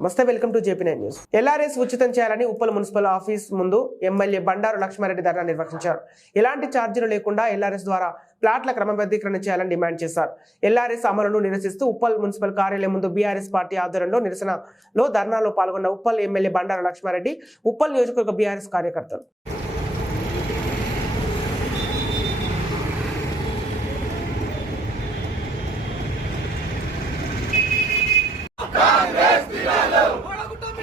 నమస్తే welcome to JP news. LRS ఉచితం చేయాలని ఉప్పల్ మున్సిపల్ ఆఫీస్ ముందు ఎమ్మెల్యే బండారు లక్ష్మారెడ్డి ధర్నా నిర్వహించారు. ఎలాంటి ఛార్జీలు లేకుండా ఎల్ఆర్ఎస్ ద్వారా ప్లాట్ల క్రమబద్ధీకరణ చేయాలని డిమాండ్ చేశారు. ఎల్ఆర్ఎస్ అమలును నిరసిస్తూ ఉప్పల్ మున్సిపల్ కార్యాలయం ముందు బీఆర్ఎస్ పార్టీ ఆధ్వర్యంలో నిరసనలో ధర్నాలో పాల్గొన్న ఉప్పల్ ఎమ్మెల్యే బండారు లక్ష్మారెడ్డి ఉప్పల్ నియోజకవర్గ బీఆర్ఎస్ కార్యకర్తలు పొడగుట్ట మీద కొట్టాలా కాంగ్రెస్ దినాలు రేవంత్ రెడ్డి దినాలు పొడగుట్ట మీద కొట్టాలా రేవంత్ రెడ్డి దినాలు పొడగుట్ట మీద కొట్టాలా రేవంత్ రెడ్డి దినాలు పొడగుట్ట మీద కొట్టాలా రేవంత్ రెడ్డి దినాలు జై తెలంగాణ జై తెలంగాణ కేసీఆర్ గారి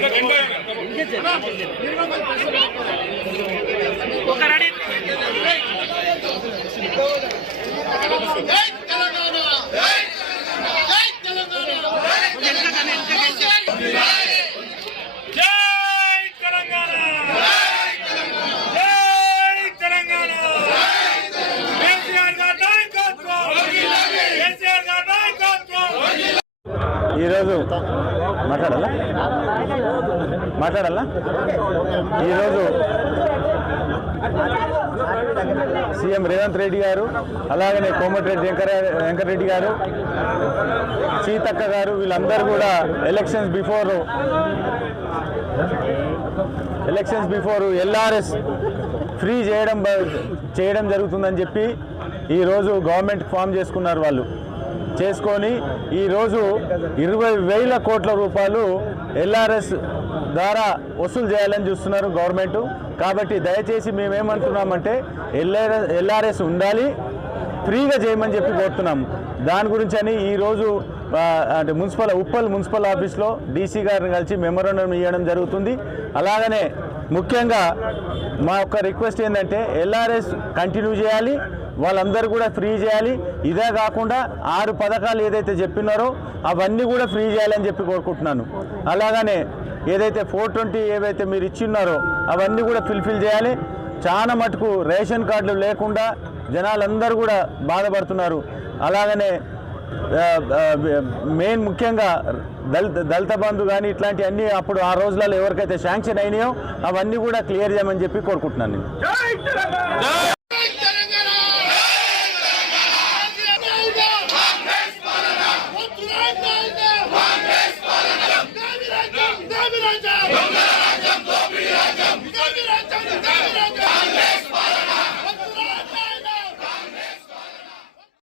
分からね。え ఈరోజు మాట్లాడాలా? మాట్లాడాలా? ఈరోజు సీఎం రేవంత్ రెడ్డి గారు అలాగనే కోమటిరెడ్డి వెంకర వెంకటరెడ్డి గారు సీతక్క గారు వీళ్ళందరూ కూడా elections before elections before LRS free చేయడం బ- చేయడం జరుగుతుందని చెప్పి ఈరోజు గవర్నమెంట్ ఫామ్ చేసుకున్నారు వాళ్ళు. చేసుకొని ఈరోజు ఇరవై వేల కోట్ల రూపాయలు ఎల్ఆర్ఎస్ ద్వారా వసూలు చేయాలని చూస్తున్నారు గవర్నమెంట్. కాబట్టి దయచేసి మేమేమంటున్నామంటే ఎల్ఆర్ఎస్ ఎల్ఆర్ఎస్ ఉండాలి ఫ్రీగా చేయమని చెప్పి కోరుతున్నాం దాని గురించి అని ఈరోజు అంటే మున్సిపల్ ఉప్పల్ మున్సిపల్ ఆఫీస్లో డీసీ గారిని కలిసి మెమోరాండం ఇవ్వడం జరుగుతుంది. అలాగనే ముఖ్యంగా మా యొక్క రిక్వెస్ట్ ఏంటంటే ఎల్ఆర్ఎస్ కంటిన్యూ చేయాలి వాళ్ళందరూ కూడా ఫ్రీ చేయాలి. ఇదే కాకుండా ఆరు పథకాలు ఏదైతే చెప్పినారో అవన్నీ కూడా ఫ్రీ చేయాలని చెప్పి కోరుకుంటున్నాను. అలాగనే ఏదైతే ఫోర్ ట్వంటీ ఏవైతే మీరు ఇచ్చిన్నారో అవన్నీ కూడా ఫిల్ఫిల్ చేయాలి. చాలా మటుకు రేషన్ కార్డులు లేకుండా జనాలందరూ కూడా బాధపడుతున్నారు. అలాగనే మెయిన్ ముఖ్యంగా దళిత దళిత బంధు కానీ ఇట్లాంటివన్నీ అప్పుడు ఆ రోజులలో ఎవరికైతే శాంక్షన్ అయినాయో అవన్నీ కూడా క్లియర్ చేయమని చెప్పి కోరుకుంటున్నాను నేను.